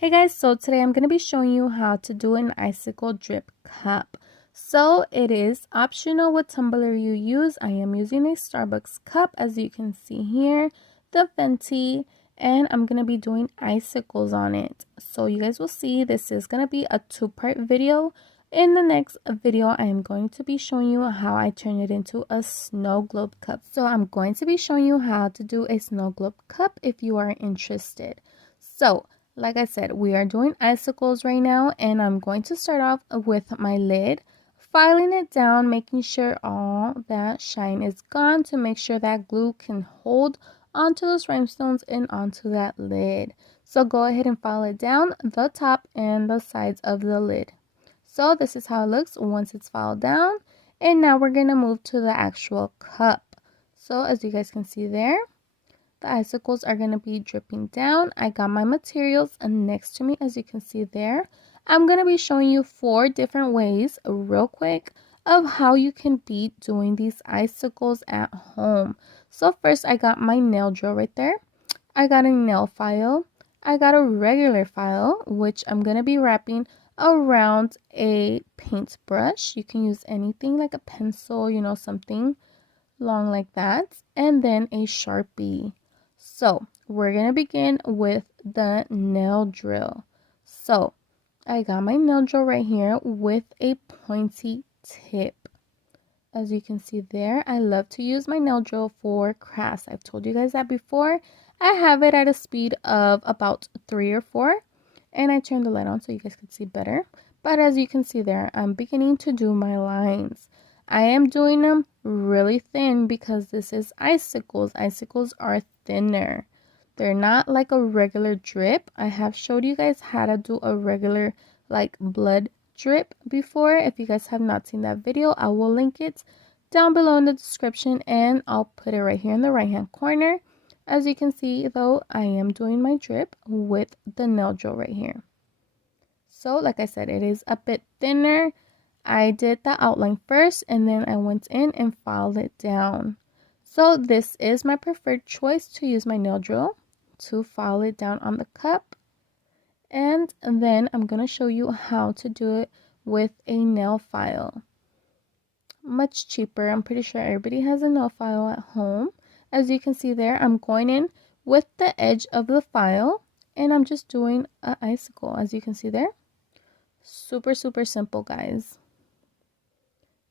Hey guys, so today I'm going to be showing you how to do an icicle drip cup. So it is optional what tumbler you use. I am using a Starbucks cup as you can see here, the venti, and I'm going to be doing icicles on it. So you guys will see this is going to be a two-part video. In the next video, I am going to be showing you how I turn it into a snow globe cup. So I'm going to be showing you how to do a snow globe cup if you are interested. So like I said, we are doing icicles right now, and I'm going to start off with my lid, filing it down, making sure all that shine is gone to make sure that glue can hold onto those rhinestones and onto that lid. So go ahead and file it down the top and the sides of the lid. So this is how it looks once it's filed down, and now we're going to move to the actual cup. So as you guys can see there, the icicles are going to be dripping down. I got my materials next to me as you can see there. I'm going to be showing you 4 different ways real quick of how you can be doing these icicles at home. So first I got my nail drill right there. I got a nail file. I got a regular file which I'm going to be wrapping around a paintbrush. You can use anything like a pencil, something long like that, and then a Sharpie. So we're gonna begin with the nail drill. So I got my nail drill right here with a pointy tip. As you can see there, I love to use my nail drill for crafts. I've told you guys that before. I have it at a speed of about 3 or 4, and I turn the light on so you guys can see better. But as you can see there, I'm beginning to do my lines. I am doing them really thin because this is icicles. Icicles are thinner. They're not like a regular drip. I have showed you guys how to do a regular like blood drip before. If you guys have not seen that video, I will link it down below in the description, and I'll put it right here in the right hand corner. As you can see though, I am doing my drip with the nail drill right here. So like I said, it is a bit thinner. I did the outline first and then I went in and filed it down. So this is my preferred choice to use my nail drill to file it down on the cup. And then I'm going to show you how to do it with a nail file. Much cheaper. I'm pretty sure everybody has a nail file at home. As you can see there, I'm going in with the edge of the file and I'm just doing an icicle. As you can see there. Super simple, guys.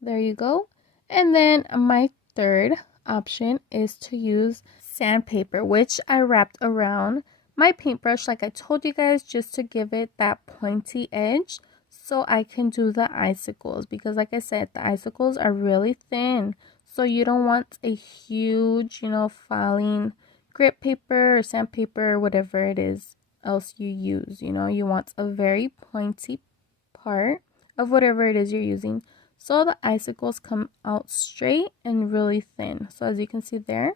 There you go. And then my third option is to use sandpaper, which I wrapped around my paintbrush like I told you guys, just to give it that pointy edge so I can do the icicles, because like I said, the icicles are really thin, so you don't want a huge, filing grip paper or sandpaper or whatever it is else you use. You want a very pointy part of whatever it is you're using, so the icicles come out straight and really thin. So as you can see there,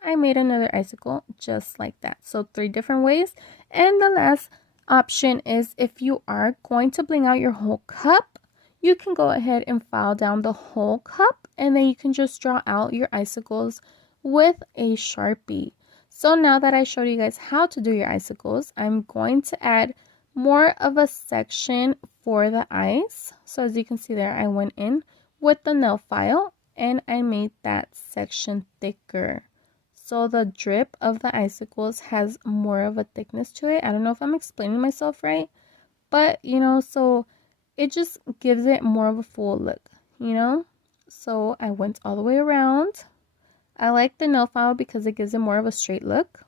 I made another icicle just like that. So 3 different ways. And the last option is, if you are going to bling out your whole cup, you can go ahead and file down the whole cup, and then you can just draw out your icicles with a Sharpie. So now that I showed you guys how to do your icicles, I'm going to add more of a section for the ice. So as you can see there, I went in with the nail file and I made that section thicker. So the drip of the icicles has more of a thickness to it. I don't know if I'm explaining myself right, but so it just gives it more of a full look, So I went all the way around. I like the nail file because it gives it more of a straight look,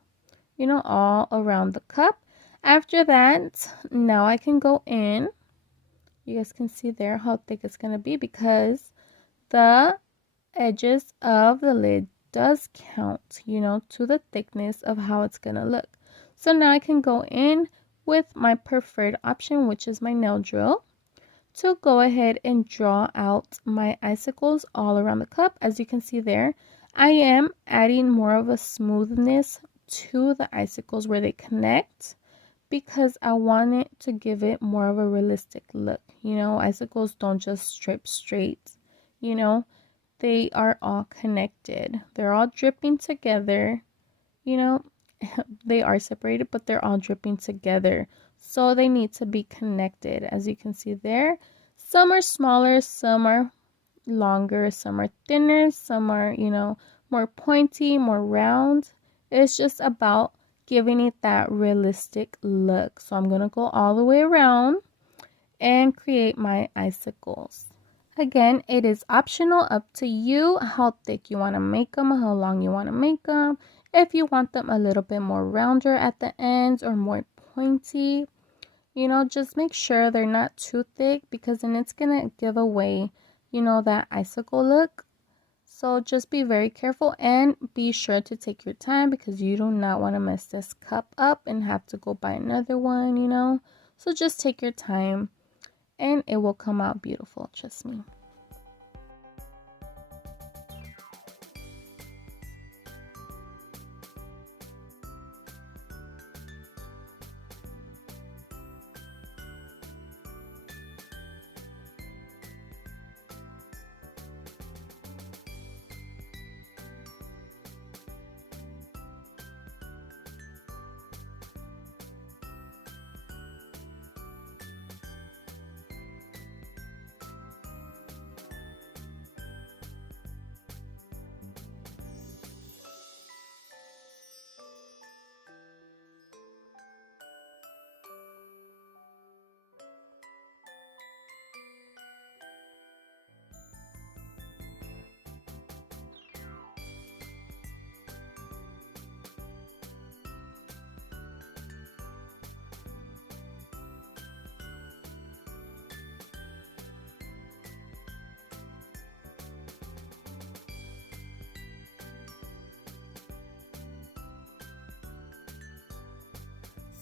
all around the cup. After that, now I can go in. You guys can see there how thick it's going to be, because the edges of the lid does count, to the thickness of how it's going to look. So now I can go in with my preferred option, which is my nail drill, to go ahead and draw out my icicles all around the cup. As you can see there, I am adding more of a smoothness to the icicles where they connect, because I want it to give it more of a realistic look. Icicles don't just strip straight, they are all connected. They're all dripping together, they are separated, but they're all dripping together. So they need to be connected. As you can see there, some are smaller, some are longer, some are thinner, some are, more pointy, more round. It's just about giving it that realistic look. So I'm going to go all the way around and create my icicles. Again, it is optional, up to you how thick you want to make them, how long you want to make them. If you want them a little bit more rounder at the ends or more pointy, just make sure they're not too thick, because then it's going to give away, that icicle look. So just be very careful and be sure to take your time, because you do not want to mess this cup up and have to go buy another one. So just take your time and it will come out beautiful, trust me.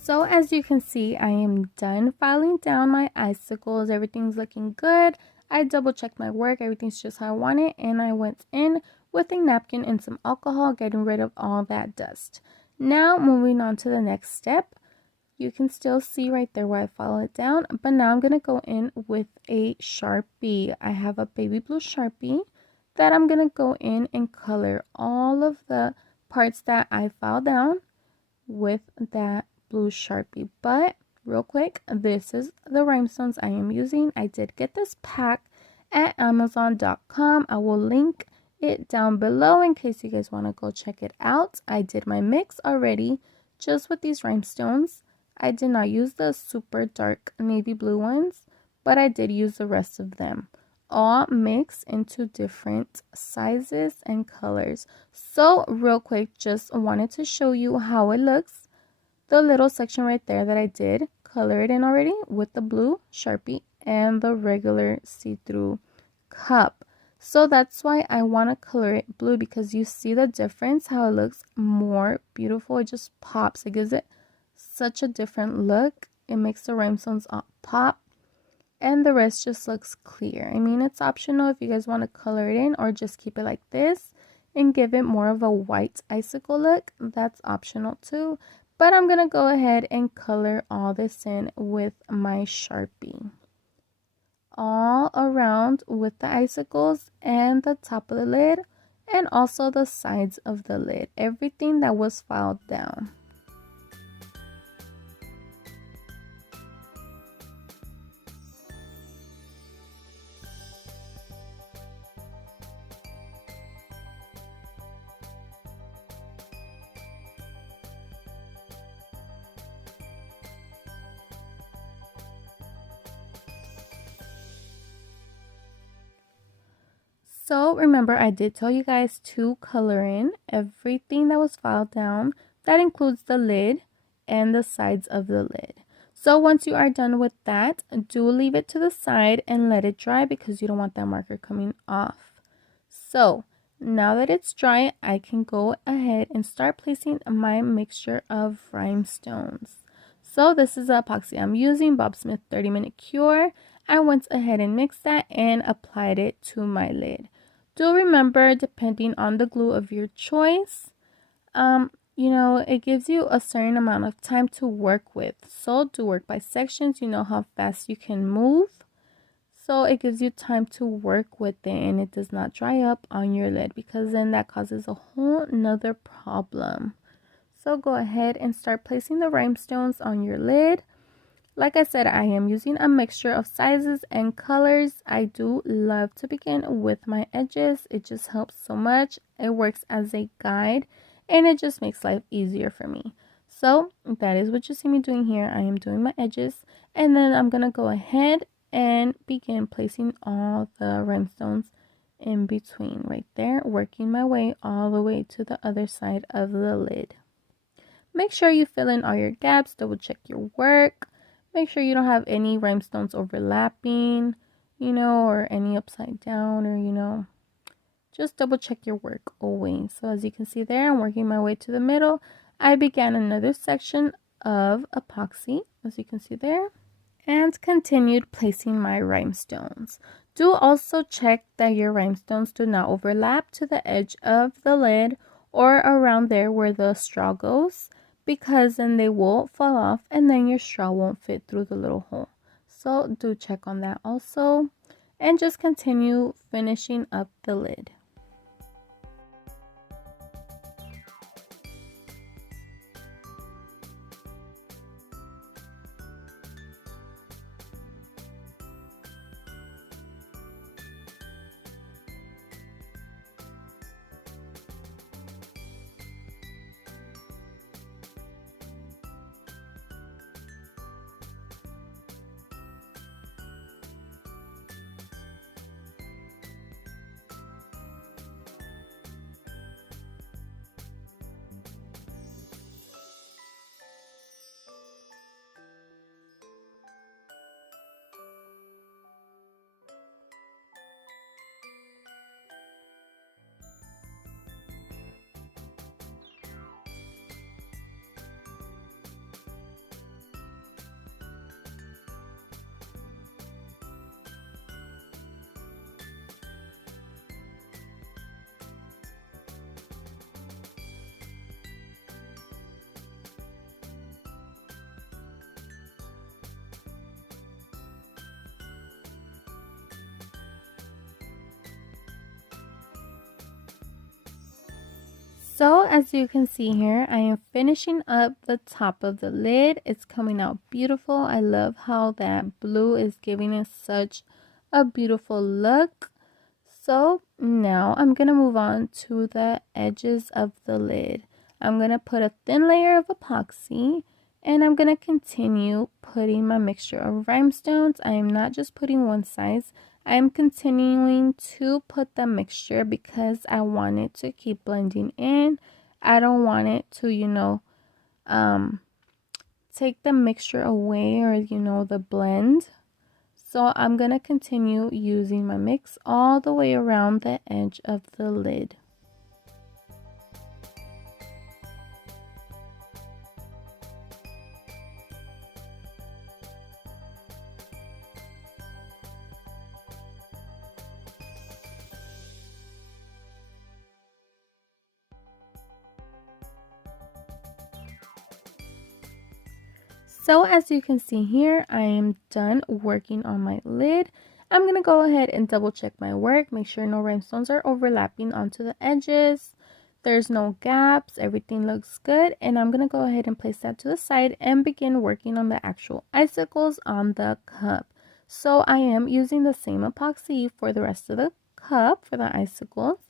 So as you can see, I am done filing down my icicles. Everything's looking good. I double checked my work. Everything's just how I want it. And I went in with a napkin and some alcohol, getting rid of all that dust. Now moving on to the next step. You can still see right there where I filed it down. But now I'm going to go in with a Sharpie. I have a baby blue Sharpie that I'm going to go in and color all of the parts that I filed down with that blue Sharpie. But real quick, this is the rhinestones I am using. I did get this pack at amazon.com. I will link it down below in case you guys want to go check it out. I did my mix already just with these rhinestones. I did not use the super dark navy blue ones, but I did use the rest of them, all mixed into different sizes and colors. So real quick, just wanted to show you how it looks. The little section right there that I did color it in already with the blue Sharpie and the regular see-through cup. So that's why I want to color it blue, because you see the difference, how it looks more beautiful. It just pops. It gives it such a different look. It makes the rhinestones pop, and the rest just looks clear. I mean, it's optional if you guys want to color it in or just keep it like this and give it more of a white icicle look. That's optional too. But I'm going to go ahead and color all this in with my Sharpie. All around with the icicles and the top of the lid and also the sides of the lid. Everything that was filed down. So remember, I did tell you guys to color in everything that was filed down. That includes the lid and the sides of the lid. So once you are done with that, do leave it to the side and let it dry, because you don't want that marker coming off. So now that it's dry, I can go ahead and start placing my mixture of rhinestones. So this is the epoxy I'm using, Bob Smith 30-minute cure. I went ahead and mixed that and applied it to my lid. Do remember, depending on the glue of your choice, it gives you a certain amount of time to work with. So do work by sections. You know how fast you can move. So it gives you time to work with it, and it does not dry up on your lid, because then that causes a whole nother problem. So go ahead and start placing the rhinestones on your lid. Like I said, I am using a mixture of sizes and colors. I do love to begin with my edges. It just helps so much. It works as a guide and it just makes life easier for me. So that is what you see me doing here. I am doing my edges and then I'm going to go ahead and begin placing all the rhinestones in between right there, working my way all the way to the other side of the lid. Make sure you fill in all your gaps, double check your work. Make sure you don't have any rhinestones overlapping, or any upside down or, just double check your work always. So as you can see there, I'm working my way to the middle. I began another section of epoxy, as you can see there, and continued placing my rhinestones. Do also check that your rhinestones do not overlap to the edge of the lid or around there where the straw goes, because then they will fall off and then your straw won't fit through the little hole. So do check on that also, and just continue finishing up the lid. So as you can see here, I am finishing up the top of the lid. It's coming out beautiful. I love how that blue is giving it such a beautiful look. So now I'm going to move on to the edges of the lid. I'm going to put a thin layer of epoxy and I'm going to continue putting my mixture of rhinestones. I am not just putting one size. I am continuing to put the mixture because I want it to keep blending in. I don't want it to, take the mixture away or, the blend. So I'm going to continue using my mix all the way around the edge of the lid. So as you can see here, I am done working on my lid. I'm going to go ahead and double check my work, make sure no rhinestones are overlapping onto the edges. There's no gaps, everything looks good, and I'm going to go ahead and place that to the side and begin working on the actual icicles on the cup. So I am using the same epoxy for the rest of the cup for the icicles.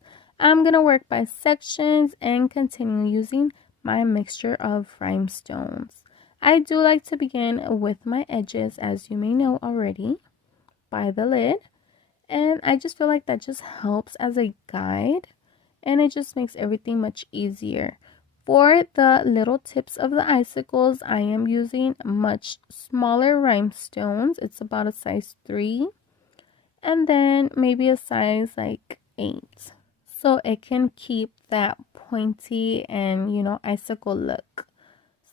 I'm going to work by sections and continue using my mixture of rhinestones. I do like to begin with my edges, as you may know already, by the lid. And I just feel like that just helps as a guide. And it just makes everything much easier. For the little tips of the icicles, I am using much smaller rhinestones. It's about a size 3. And then maybe a size like 8. So it can keep that pointy and, icicle look.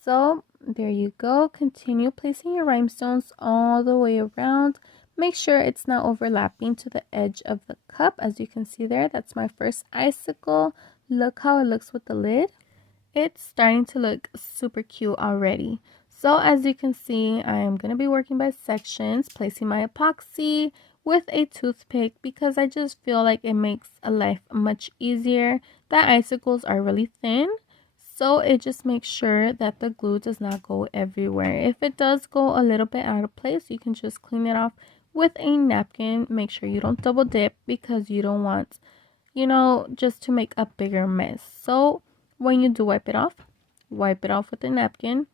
So there you go. Continue placing your rhinestones all the way around. Make sure it's not overlapping to the edge of the cup. As you can see there, that's my first icicle. Look how it looks with the lid. It's starting to look super cute already. So as you can see, I am going to be working by sections, placing my epoxy with a toothpick because I just feel like it makes a life much easier. The icicles are really thin. So it just makes sure that the glue does not go everywhere. If it does go a little bit out of place, you can just clean it off with a napkin. Make sure you don't double dip because you don't want, just to make a bigger mess. So when you do wipe it off with a napkin,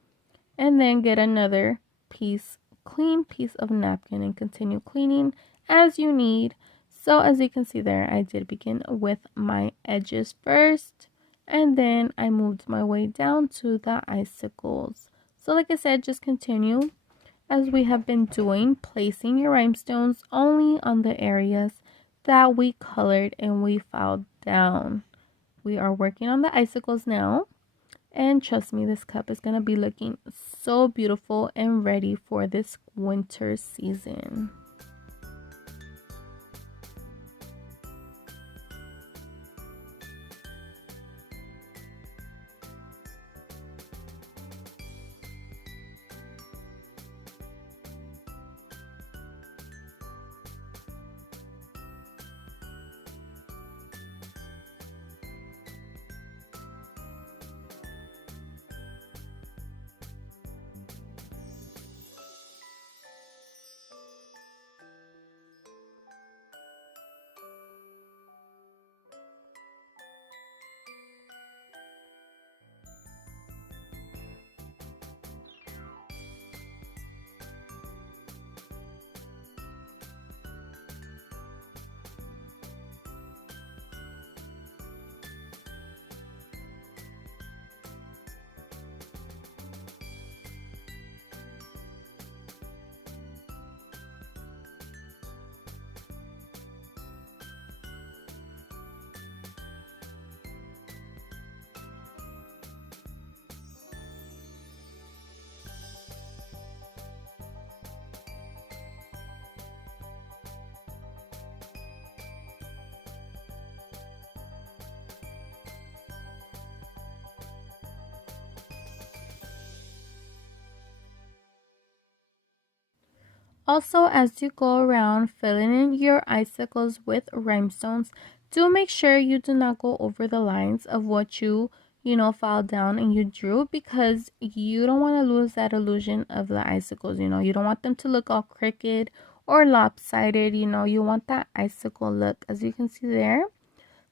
and then get another clean piece of napkin and continue cleaning as you need. So as you can see there, I did begin with my edges first, and then I moved my way down to the icicles. So like I said, just continue as we have been doing, placing your rhinestones only on the areas that we colored and we filed down. We are working on the icicles now. And trust me, this cup is going to be looking so beautiful and ready for this winter season. Also, as you go around filling in your icicles with rhinestones, do make sure you do not go over the lines of what filed down and you drew, because you don't want to lose that illusion of the icicles. You don't want them to look all crooked or lopsided. You want that icicle look. As you can see there,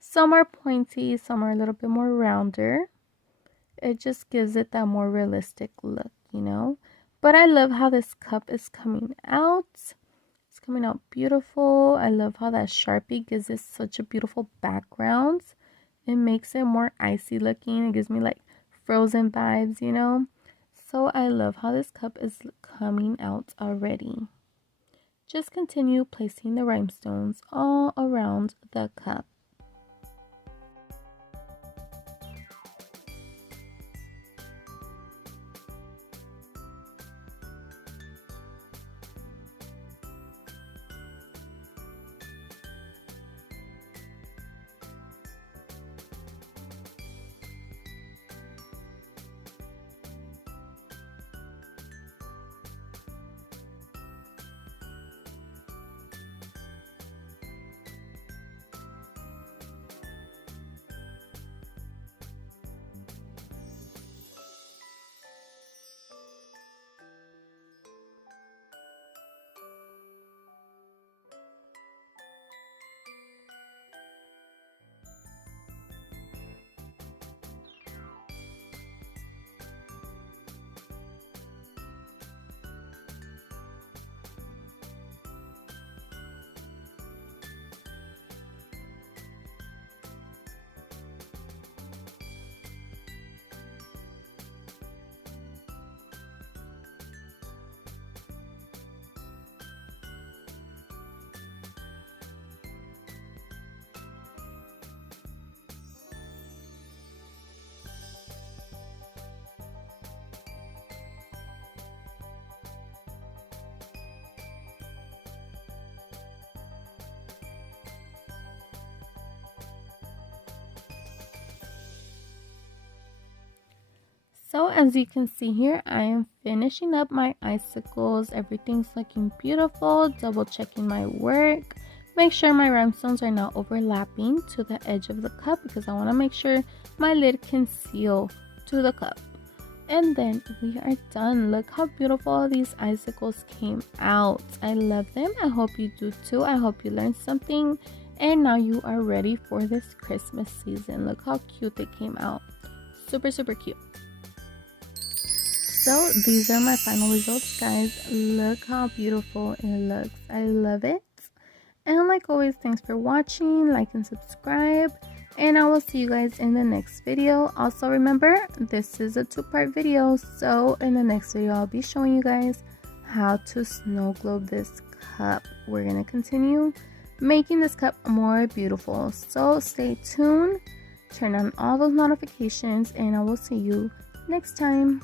some are pointy, some are a little bit more rounder. It just gives it that more realistic look. But I love how this cup is coming out. It's coming out beautiful. I love how that Sharpie gives it such a beautiful background. It makes it more icy looking. It gives me like frozen vibes. So I love how this cup is coming out already. Just continue placing the rhinestones all around the cup. So as you can see here, I am finishing up my icicles. Everything's looking beautiful. Double checking my work. Make sure my rhinestones are not overlapping to the edge of the cup, because I want to make sure my lid can seal to the cup. And then we are done. Look how beautiful these icicles came out. I love them. I hope you do too. I hope you learned something. And now you are ready for this Christmas season. Look how cute they came out. Super, super cute. So these are my final results, guys. Look how beautiful it looks. I love it. And like always, thanks for watching. Like and subscribe. And I will see you guys in the next video. Also remember, this is a 2-part video. So in the next video, I'll be showing you guys how to snow globe this cup. We're going to continue making this cup more beautiful. So stay tuned. Turn on all those notifications. And I will see you next time.